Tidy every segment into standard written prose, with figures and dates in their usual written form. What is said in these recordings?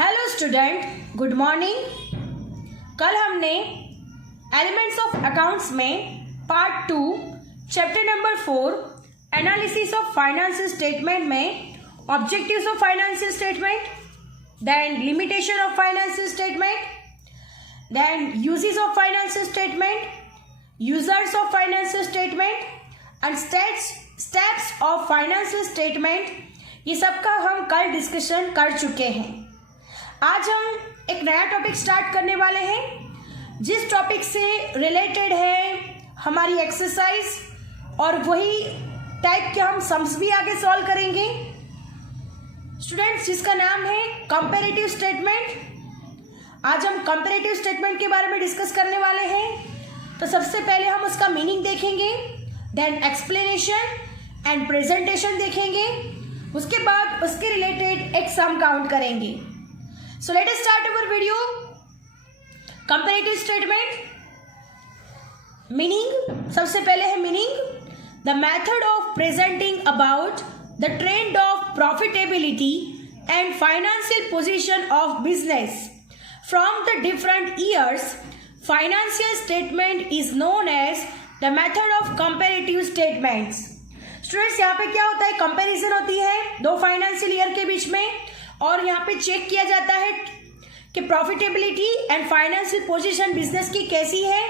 Hello student, good morning. कल हमने elements of accounts में part 2 chapter number 4 analysis of financial statement में objectives of financial statement, then limitation of financial statement, then uses of financial statement, users of financial statement and steps of financial statement, ये सब का हम कल discussion कर चुके हैं। आज हम एक नया टॉपिक स्टार्ट करने वाले हैं जिस टॉपिक से रिलेटेड है हमारी एक्सरसाइज, और वही टाइप के हम सम्स भी आगे सॉल्व करेंगे स्टूडेंट्स, जिसका नाम है कंपैरेटिव स्टेटमेंट। आज हम कंपैरेटिव स्टेटमेंट के बारे में डिस्कस करने वाले हैं। तो सबसे पहले हम उसका मीनिंग देखेंगे, देन एक्सप्लेनेशन एंड प्रेजेंटेशन देखेंगे, उसके बाद उसके रिलेटेड एक सम काउंट करेंगे। So let us start our video. Comparative statement. Meaning, सबसे पहले है meaning. The method of presenting about the trend of profitability and financial position of business from the different years. Financial statement is known as the method of comparative statements. Students, यहाँ पे क्या होता है? Comparison होती है दो financial year के बीच में, और यहाँ पे चेक किया जाता है कि profitability and financial position business की कैसी है।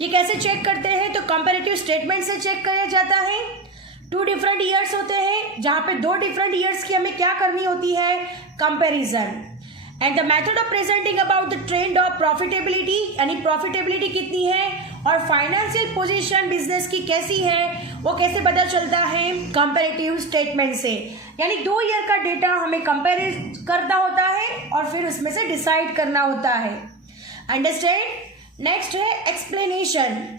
ये कैसे चेक करते हैं? तो कंपैरेटिव स्टेटमेंट से चेक किया जाता है। 2 डिफरेंट ईयर्स होते हैं जहाँ पे 2 डिफरेंट ईयर्स की हमें क्या करनी होती है? Comparison. And the method of presenting about the trend of profitability, यानी प्रॉफिटेबिलिटी कितनी है और फाइनेंशियल पोजीशन बिजनेस की कैसी है, वो कैसे पता चलता है? कंपैरेटिव स्टेटमेंट से। यानी 2 ईयर का डेटा हमें कंपेयर करना होता है और फिर उसमें से डिसाइड करना होता है। अंडरस्टैंड? नेक्स्ट है explanation.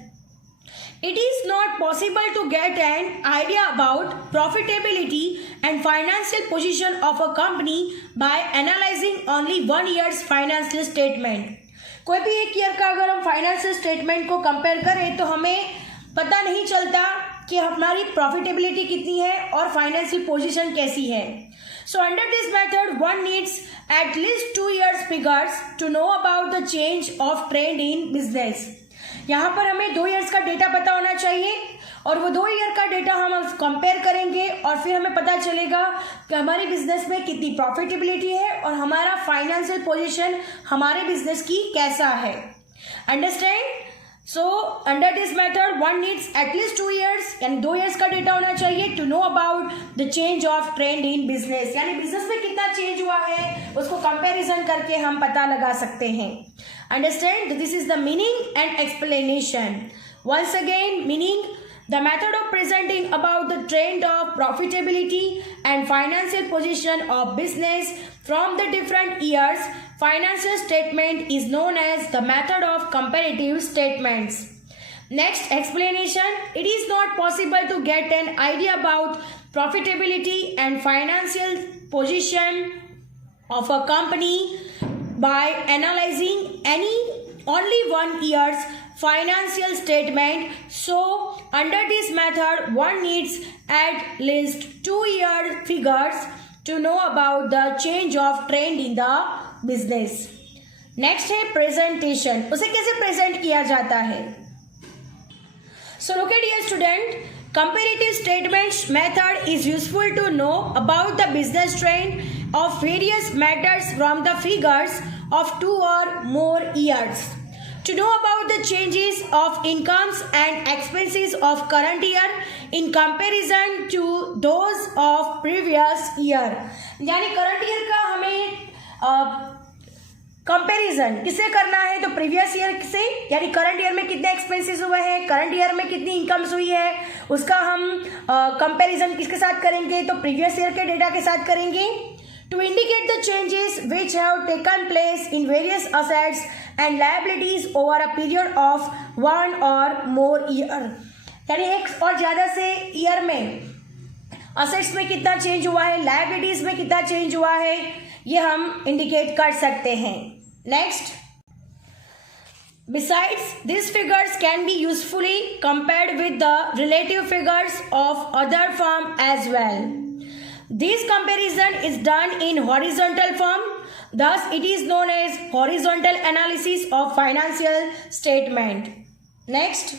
It is not possible to get an idea about profitability and financial position of a company by analyzing only 1 year's financial statement. कोई भी एक ईयर का अगर हम फाइनेंशियल स्टेटमेंट को कंपेयर करें तो हमें पता नहीं चलता कि हमारी प्रॉफिटेबिलिटी कितनी है और फाइनेंशियल पोजीशन कैसी है। So under this method one needs at least 2 years figures to know about the change of trend in business. यहाँ पर हमें 2 ईयर्स का डेटा पता होना चाहिए और वो 2 ईयर का डेटा हम कंपेयर करेंगे और फिर हमें पता चलेगा कि हमारे बिजनेस में कितनी प्रॉफिटेबिलिटी है और हमारा फाइनेंशियल पोजीशन हमारे बिजनेस की कैसा है। Understand? So under this method one needs at least 2 years, यानी 2 ईयर्स का डेटा होना चाहिए to know about the change of trend in business, यानी बिजनेस में कितना चेंज हुआ है उसको कंपेरिजन करके हम पता लगा सकते हैं। Understand? This is the meaning and explanation. Once again, meaning the method of presenting about the trend of profitability and financial position of business from the different years. Financial statement is known as the method of comparative statements. Next, explanation. It is not possible to get an idea about profitability and financial position of a company by analyzing only 1 year's financial statement. So under this method one needs at least 2 year figures to know about the change of trend in the business. Next है presentation. उसे कैसे present किया जाता है? So look at here student, comparative statements method is useful to know about the business trend of various matters from the figures of 2 or more years. To know about the changes of incomes and expenses of current year in comparison to those of previous year. यानी current year का हमें comparison किससे करना है? तो previous year से, यानी current year में कितने एक्सपेंसेस हुए हैं, करंट ईयर में कितनी इनकम्स हुई है, उसका हम कंपैरिजन किसके साथ करेंगे? तो प्रीवियस ईयर के डेटा के साथ करेंगे। To indicate the changes which have taken place in various assets and liabilities over a period of 1 or more year. यानी एक और ज़्यादा से ईयर में असेट्स में कितना चेंज हुआ है, लायबिलिटीज में कितना चेंज हुआ है, ये हम इंडिकेट कर सकते हैं। Next, besides these figures can be usefully compared with the relative figures of other firm as well. This comparison is done in horizontal form Thus, it is known as horizontal analysis of financial statement. Next,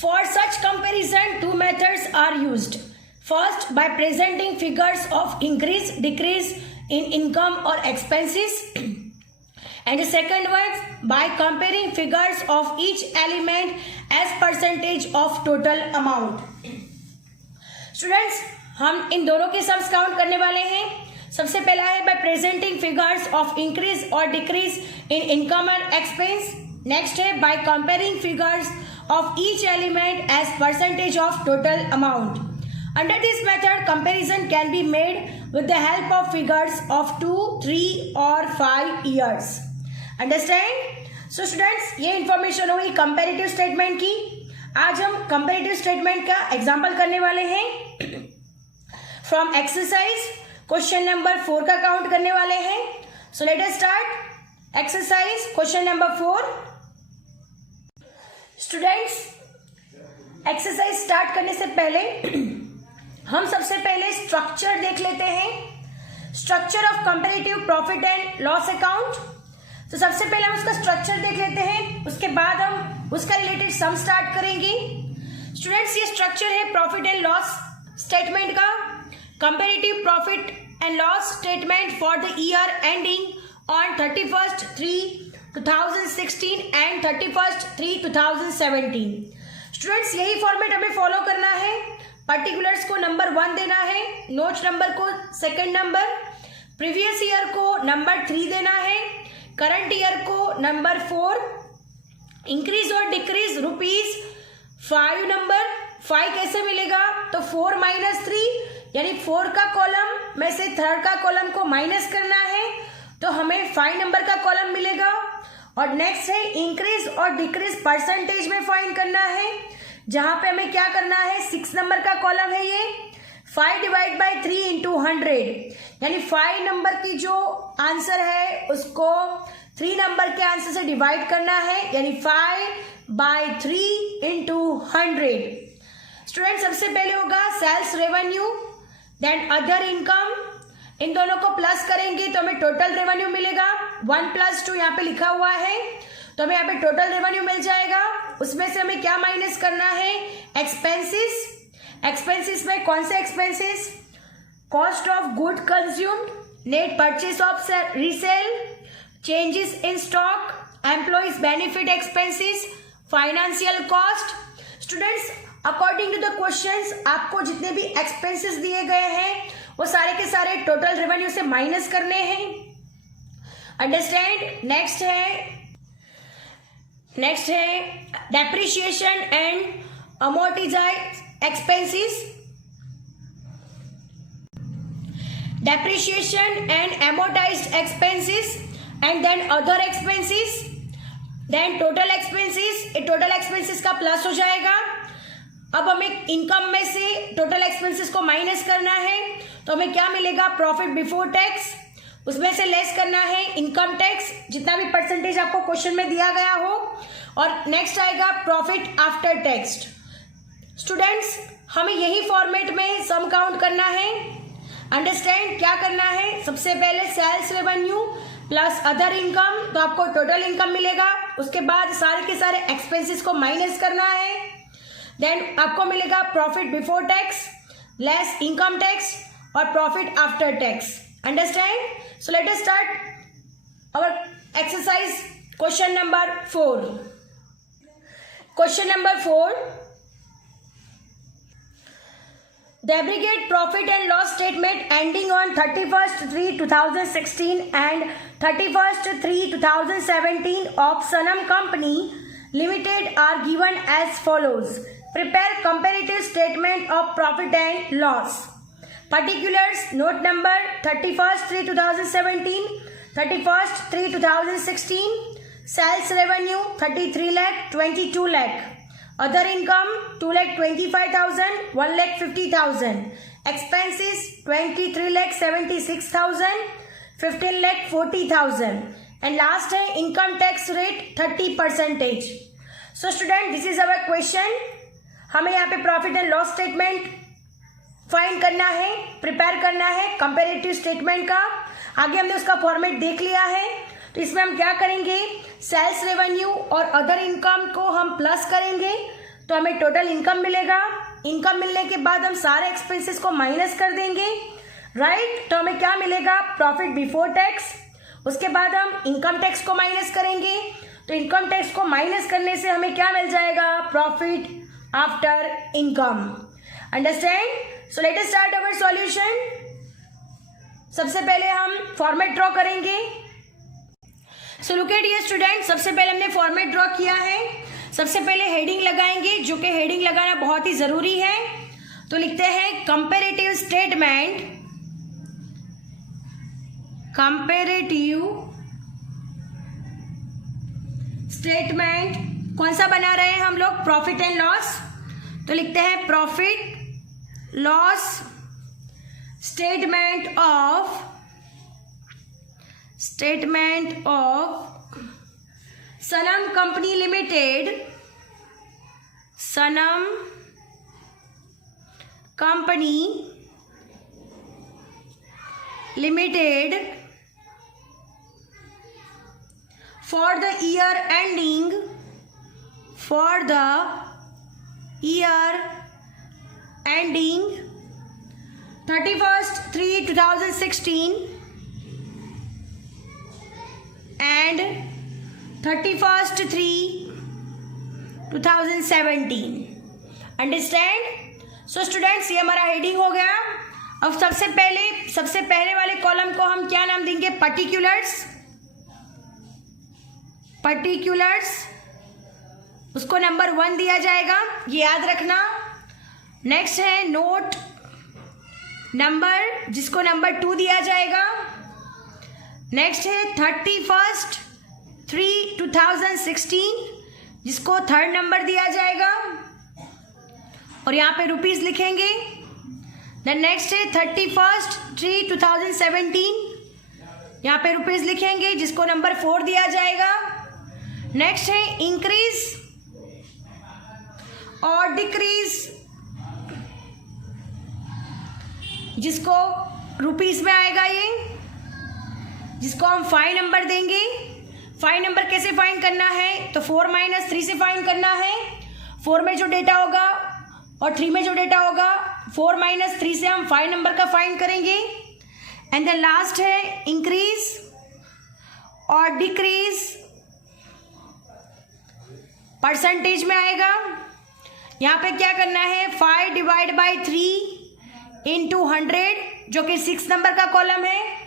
for such comparison, two methods are used. First, by presenting figures of increase, decrease in income or expenses. And the second one, by comparing figures of each element as percentage of total amount. Students, हम इन दोनों के sums count करने वाले हैं. सबसे पहला है by presenting figures of increase और डिक्रीज इन इनकम और एक्सपेंस. नेक्स्ट है by comparing figures of each element as percentage of total amount. Under this method, comparison can be made with the help of figures of 2, 3 or 5 years. Understand? So students, ये information हुई comparative statement की. आज हम comparative statement का example करने वाले हैं. From exercise, question number 4 का count करने वाले हैं. So let us start. Exercise, question number 4. Students, exercise start करने से पहले हम सबसे पहले स्ट्रक्चर देख लेते हैं. Structure of comparative profit and loss account. तो सबसे पहले हम उसका स्ट्रक्चर देख लेते हैं, उसके बाद हम उसका रिलेटेड सम स्टार्ट करेंगे. स्टूडेंट्स, ये स्ट्रक्चर है प्रॉफिट एंड लॉस स्टेटमेंट का. Comparative profit and loss statement for the year ending on 31/3/2016 and 31/3/2017. Students, यही फॉर्मेट हमें फॉलो करना है. पर्टिकुलर्स को नंबर 1 देना है, नोट नंबर को सेकंड नंबर, प्रीवियस ईयर को नंबर 3 देना है, करंट ईयर को नंबर 4, इंक्रीज और डिक्रीज ₹5 नंबर. 5 कैसे मिलेगा? तो 4 - 3 यानी 4 का कॉलम में से थर्ड का कॉलम को माइनस करना है तो हमें 5 नंबर का कॉलम मिलेगा. और नेक्स्ट है इंक्रीज और डिक्रीज परसेंटेज में फाइंड करना है, जहां पे हमें क्या करना है, 6 नंबर का कॉलम है ये. 5 / 3 × 100 यानी 5 नंबर की जो आंसर है उसको 3 नंबर के आंसर से डिवाइड करना है, यानी 5/3 × 100. स्टूडेंट, सबसे पहले होगा sales revenue, then other income. इन दोनों को प्लस करेंगे तो हमें टोटल रेवेन्यू मिलेगा. 1 + 2 यहाँ पे लिखा हुआ है तो हमें यहाँ पे टोटल रेवेन्यू मिल जाएगा. उसमें से हमें क्या माइनस करना है, एक्सपेंसेस. एक्सपेंसेस में कौन से expenses? Cost of good consumed, net purchase of resale, changes in stock, employees benefit expenses, financial cost. Students, according to the questions आपको जितने भी एक्सपेंसेस दिए गए हैं वो सारे के सारे टोटल रेवेन्यू से माइनस करने हैं. अंडरस्टैंड? नेक्स्ट है depreciation and amortized expenses. Depreciation and amortized expenses and then other expenses, then total expenses. Total expenses का प्लस हो जाएगा. अब हमें इनकम में से टोटल एक्सपेंसेस को माइनस करना है तो हमें क्या मिलेगा, प्रॉफिट बिफोर टैक्स. उसमें से लेस करना है इनकम टैक्स, जितना भी परसेंटेज आपको क्वेश्चन में दिया गया हो. और नेक्स्ट आएगा प्रॉफिट आफ्टर टैक्स. स्टूडेंट्स, हमें यही फॉर्मेट में सम काउंट करना है. अंडरस्टैंड? क्या करना है, सबसे पहले sales revenue plus other income, तो आपको टोटल इनकम मिलेगा. उसके बाद सारे के सारे एक्सपेंसेस को माइनस करना है, देन आपको मिलेगा profit before tax less income tax और profit after tax. Understand? So let us start our exercise question number 4. Question number 4. The aggregate profit and loss statement ending on 31/3/2016 and 31/3/2017 of Sanam Company Limited are given as follows. Prepare comparative statement of profit and loss. Particulars, note number 31/3/2017, 31/3/2016, sales revenue 33 lakh, 22 lakh, other income 2,25,000, 1,50,000, expenses 23 lakh 76,000, 15 lakh 40,000, and last है income tax rate 30%. So student, this is our question. हमें यहाँ पे profit and loss statement find करना है, prepare करना है comparative statement का. आगे हमने उसका फॉर्मेट देख लिया है। तो इसमें हम क्या करेंगे, सेल्स रेवेन्यू और अदर इनकम को हम प्लस करेंगे तो हमें टोटल इनकम मिलेगा। इनकम मिलने के बाद हम सारे एक्सपेंसेस को माइनस कर देंगे, राइट। तो हमें क्या मिलेगा, प्रॉफिट बिफोर टैक्स। उसके बाद हम इनकम टैक्स को माइनस करेंगे, तो इनकम टैक्स को माइनस करने से हमें क्या मिल जाएगा, profit after income. Understand. So let us start our solution. सबसे पहले हम फॉर्मेट ड्रॉ करेंगे। So look at here student, सबसे पहले हमने फॉर्मेट ड्रॉ किया है। सबसे पहले हेडिंग लगाएंगे, जो कि हेडिंग लगाना बहुत ही जरूरी है। तो लिखते हैं कंपैरेटिव स्टेटमेंट, कंपैरेटिव स्टेटमेंट कौन सा बना रहे हैं हम लोग, प्रॉफिट एंड लॉस। तो लिखते हैं profit loss statement of Sanam company limited, Sanam company limited for the year ending 31/3/2016 and 31/3/2017। Understand. So students, ये हमारा हेडिंग हो गया। अब सबसे पहले वाले कॉलम को हम क्या नाम देंगे, पर्टिकुलर्स। उसको नंबर 1 दिया जाएगा, ये याद रखना। नेक्स्ट है नोट नंबर, जिसको नंबर 2 दिया जाएगा। नेक्स्ट है 31/3/2016, जिसको 3rd नंबर दिया जाएगा और यहाँ पे रुपीस लिखेंगे। देन नेक्स्ट है 31/3/2017, यहाँ पे रुपीस लिखेंगे, जिसको नंबर 4 दिया जाएगा। नेक्स्ट है इंक्रीज और डिक्रीज, जिसको रुपीस में आएगा, ये जिसको हम 5 नंबर देंगे। 5 नंबर कैसे फाइंड करना है, तो 4 - 3 से फाइंड करना है। 4 में जो डेटा होगा और 3 में जो डेटा होगा, 4 - 3 से हम 5 नंबर का फाइंड करेंगे। एंड देन लास्ट है इंक्रीज और डिक्रीज, परसेंटेज में आएगा। यहाँ पे क्या करना है, 5 / 3 × 100, जो कि 6 नंबर का कॉलम है।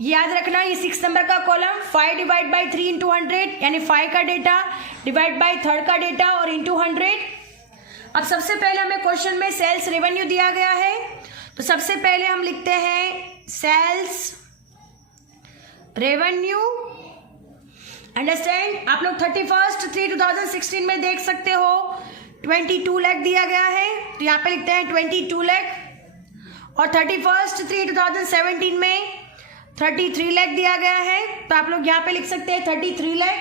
याद रखना, ये 6 नंबर का कॉलम 5 / 3 × 100, यानी 5 का डेटा डिवाइड बाय 3rd का डेटा और इंटू 100। अब सबसे पहले हमें क्वेश्चन में सेल्स रेवेन्यू दिया गया है, तो सबसे पहले हम लिखते हैं सेल्स रेवेन्यू। अंडरस्टैंड। आप लोग 31/3/2016 में देख सकते हो 22 लाख दिया गया है, तो यहाँ पे लिखते हैं 22 लाख। और 31/3/2017 में 33 लाख दिया गया है, तो आप लोग यहाँ पे लिख सकते हैं 33 लाख।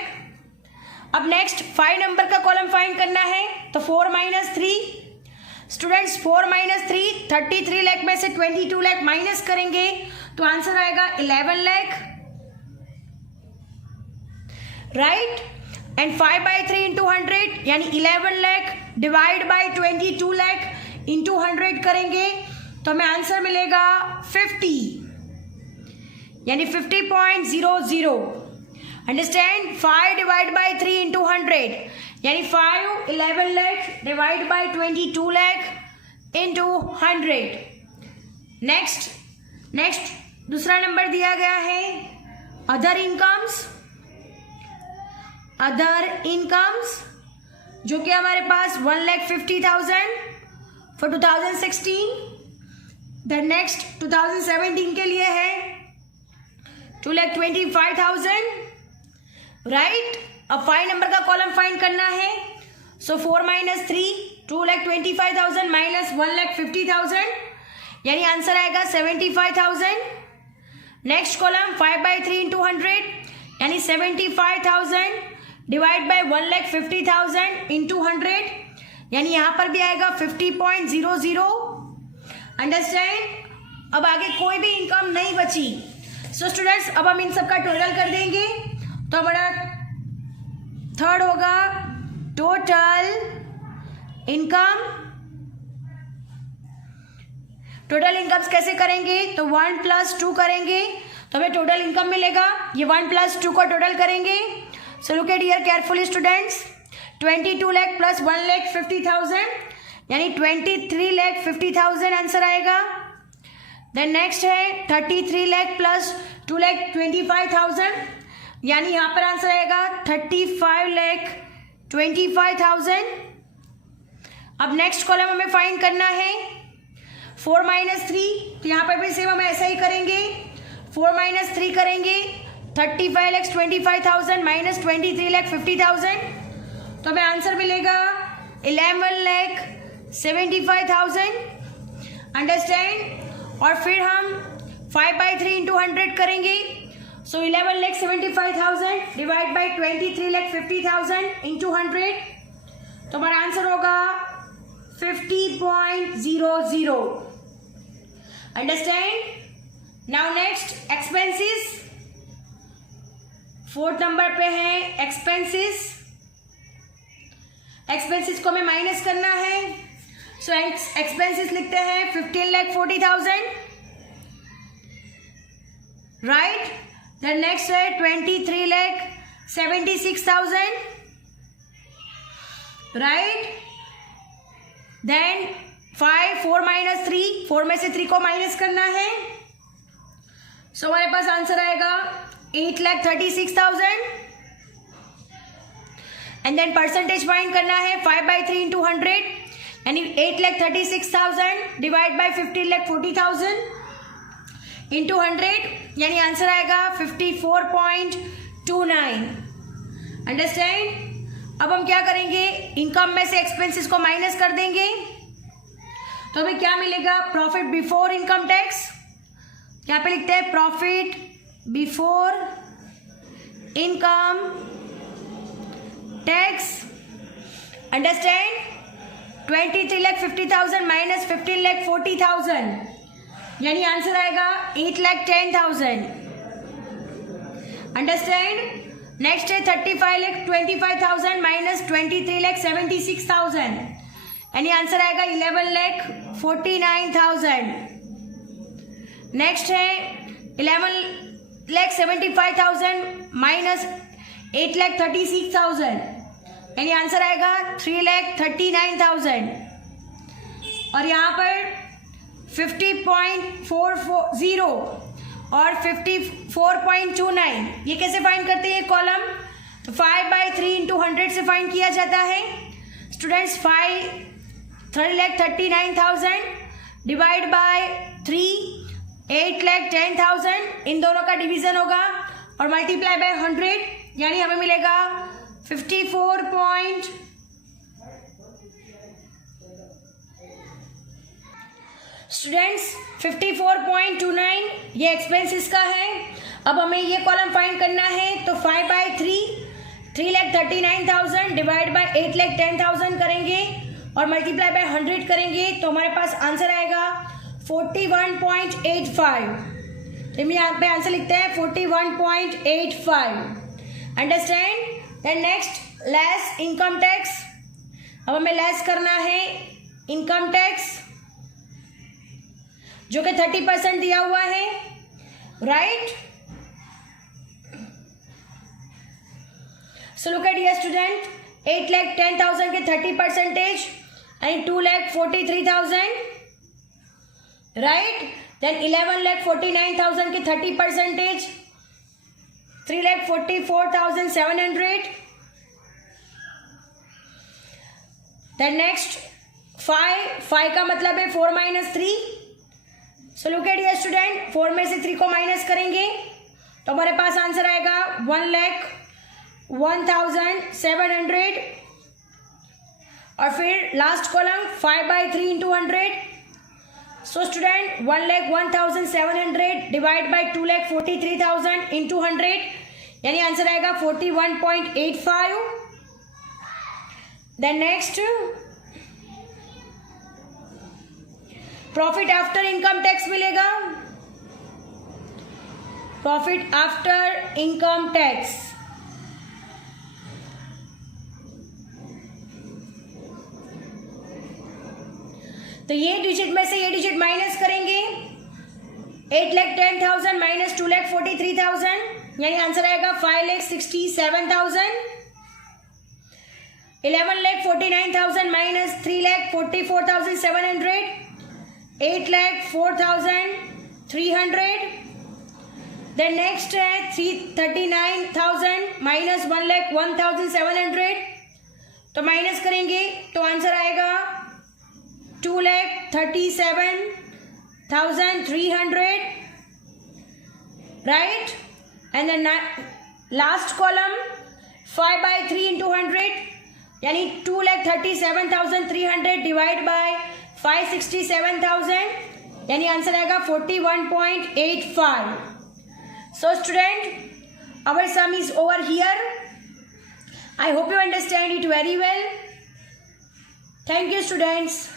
अब नेक्स्ट 5 नंबर का कॉलम फाइंड करना है, तो 4 - 3। स्टूडेंट्स 4 - 3, 33 लाख में से 22 लाख माइनस करेंगे तो आंसर आएगा 11 लाख, राइट। एंड 5/3 × 100, यानी 11 lakh divide by 22 lakh into 100 करेंगे तो हमें आंसर मिलेगा 50, यानी 50.00। अंडरस्टैंड। 5 / 3 × 100, यानी 5 11 lakh divide by 22 lakh into 100। Next दूसरा नंबर दिया गया है अदर इनकम्स, जो कि हमारे पास 1,50,000 फॉर 2016। द नेक्स्ट 2017 के लिए है 2,25,000, राइट। अब 5 नंबर का कॉलम फाइंड करना है, सो 4 - 3, 2,25,000 माइनस 1,50,000, यानी आंसर आएगा 75,000। नेक्स्ट कॉलम 5/3 × 100, यानी 75,000 डिवाइड बाय 1,50,000 इंटू 100, यानी यहाँ पर भी आएगा 50.00। अंडरस्टैंड। अब आगे कोई भी इनकम नहीं बची, सो स्टूडेंट्स अब हम इन सब का टोटल कर देंगे, तो हमारा थर्ड होगा टोटल इनकम। टोटल इनकम्स कैसे करेंगे, तो 1 + 2 करेंगे तो हमें टोटल इनकम मिलेगा। ये 1 + 2 को टोटल करेंगे। So look at here carefully students, 22 lakh + 1,50,000 यानी 23,50,000 आंसर आएगा। देन नेक्स्ट है 33 लाख + 2,25,000 यानी यहाँ पर आंसर आएगा 35,25,000। अब नेक्स्ट कॉलम हमें फाइंड करना है 4 - 3, तो यहाँ पर भी सेम हम ऐसा ही करेंगे, 4 - 3 करेंगे, 35,25,000 - 23,50,000 तो हमें आंसर मिलेगा 11,75,000। अंडरस्टैंड। और फिर हम 5/3 × 100 करेंगे, सो 11,75,000 डिवाइड बाई 23,50,000 × 100 तो हमारा आंसर होगा 50.00। Understand. Now next expenses, 4th number पे है एक्सपेंसेस। एक्सपेंसेस को हमें माइनस करना है, सो एक्सपेंसेस लिखते हैं 15,40,000 राइट। देन नेक्स्ट है 23,76,000 राइट। देन 4 - 3, 4 में से 3 को माइनस करना है, सो हमारे पास आंसर आएगा 8,36,000। एंड देन परसेंटेज फाइंड करना है 5/3 × 100 यानी 8,36,000 डिवाइड बाई 15,40,000 × 100 यानी आंसर आएगा 54.29। अंडरस्टैंड। अब हम क्या करेंगे, इनकम में से एक्सपेंसेस को माइनस कर देंगे तो हमें क्या मिलेगा, प्रॉफिट बिफोर इनकम टैक्स। यहाँ पे लिखते हैं profit before income tax. Understand. 23,50,000 - 15,40,000 यानी आंसर आएगा 8,10,000। अंडरस्टैंड। नेक्स्ट है 35,25,000 - 23,76,000 यानी आंसर आएगा 11,49,000। नेक्स्ट है 11,75,000 - 8,36,000 यानी आंसर आएगा 3,39,000। और यहाँ पर 50.40 और 54.29 ये कैसे फाइंड करते हैं कॉलम, तो 5/3 × 100 से फाइंड किया जाता है। स्टूडेंट्स 3,39,000 डिवाइड बाय 3 8,10,000 इन दोनों का डिवीजन होगा और मल्टीप्लाई बाय 100 यानी हमें मिलेगा 54. स्टूडेंट्स 54.29 ये एक्सपेंसेस का है। अब हमें ये कॉलम फाइंड करना है तो 5/3 3,39,000 डिवाइड बाय 8,10,000 करेंगे और मल्टीप्लाई बाय 100 करेंगे तो हमारे पास आंसर आएगा 41.85। तो हम यहाँ पे आंसर लिखते हैं 41.85। Understand. Then next less income tax. अब हमें लेस करना है इनकम टैक्स जो कि 30% दिया हुआ है, right. So look at here student, 8,10,000 के 30% एंड 2,43,000, राइट। देन 11,49,000 के 30%, 3,44,700। देन नेक्स्ट 5 का मतलब है 4 - 3। So look at here student, 4 में से 3 को माइनस करेंगे तो हमारे पास आंसर आएगा 1,01,700। और फिर last column 5/3 × 100। So student 1,01,700 divide by 2,43,000 × 100 यानी आंसर आएगा 41.85। Then next profit after income tax मिलेगा प्रॉफिट आफ्टर इनकम टैक्स। तो ये डिजिट में से ये डिजिट माइनस करेंगे, 8,10,000 माइनस 2,43,000, यानी आंसर आएगा 5,67,000। 11,49,000 माइनस 3,44,700, 8,04,300। देन नेक्स्ट है 339,000 माइनस 1,01,700, तो माइनस करेंगे तो आंसर आएगा 2,37,300, right? And then last column 5/3 into 100, यानी 2,37,300 डिवाइड बाय 567,000, यानी आंसर आएगा 41.85. So student, our sum is over here. I hope you understand it very well. Thank you students.